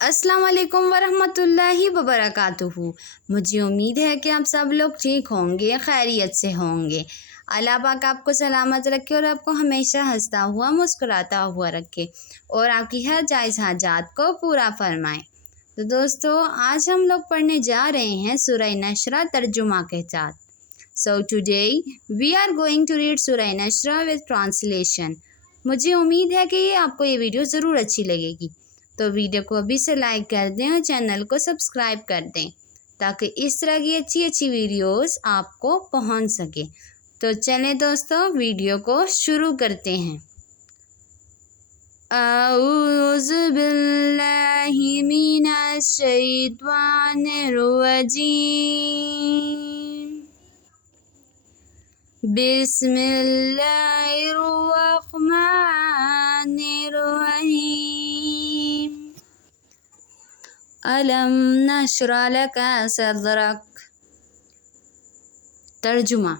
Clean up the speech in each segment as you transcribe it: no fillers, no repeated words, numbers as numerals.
अस्सलाम वालेकुम वरहमतुल्लाहि वबरकातुहू। मुझे उम्मीद है कि आप सब लोग ठीक होंगे, खैरियत से होंगे। अल्लाह पाक आपको सलामत रखे और आपको हमेशा हंसता हुआ मुस्कुराता हुआ रखे और आपकी हर जायज़ हाजात को पूरा फरमाए। तो दोस्तों, आज हम लोग पढ़ने जा रहे हैं सूरह नशरा तर्जुमा के साथ। So today we are going to read सूरह नशरा with translation। मुझे उम्मीद है कि आपको ये वीडियो ज़रूर अच्छी लगेगी, तो वीडियो को अभी से लाइक कर दें और चैनल को सब्सक्राइब कर दें ताकि इस तरह की अच्छी अच्छी वीडियोस आपको पहुंच सके। तो चलें दोस्तों, वीडियो को शुरू करते हैं। अऊज़ु बिल्लाहि मिनश शैतानिर रजीम। बिस्मिल्लाहिर रहमानिर रहीम। अलम नशरा लका सदरक। तर्जुमा: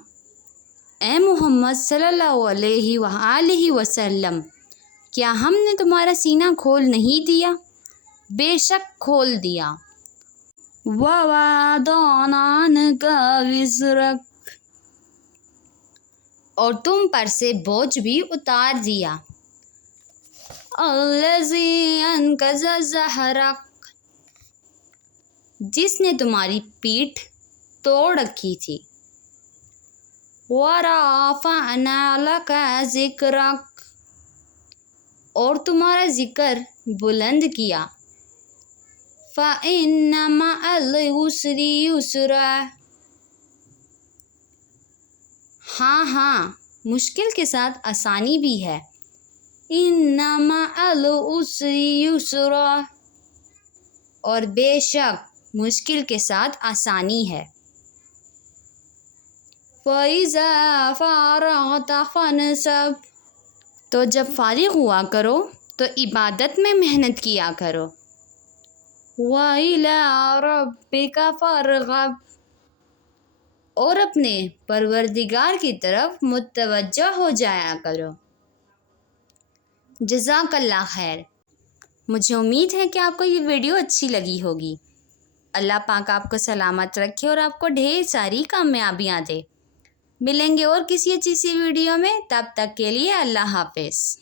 ए मोहम्मद सल्लल्लाहु अलैहि वसल्लम, क्या हमने तुम्हारा सीना खोल नहीं दिया? बेशक खोल दिया। ववादअना अन्का विज़रक, और तुम पर से बोझ भी उतार दिया। अल्लज़ी अनक़ज़ ज़हरक, जिसने तुम्हारी पीठ तोड़ रखी थी। वरफ़अना लका ज़िक्रक, और तुम्हारा ज़िक्र बुलंद किया। फ़इन्न मअल उसरि युसरा, हाँ, मुश्किल के साथ आसानी भी है। इन्न मअल उसरि युसरा, और बेशक मुश्किल के साथ आसानी है। फ़इज़ा फ़रग़त फ़ंसब, तो जब फारिग हुआ करो तो इबादत में मेहनत किया करो। वइला रब्बिका फ़रग़ब, और अपने परवरदिगार की तरफ मुतवज्जह हो जाया करो। जज़ाकल्लाह खैर। मुझे उम्मीद है कि आपको ये वीडियो अच्छी लगी होगी। अल्लाह पाक आपको सलामत रखे और आपको ढेर सारी कामयाबियाँ दे। मिलेंगे और किसी अच्छी सी वीडियो में, तब तक के लिए अल्लाह हाफ़िज़।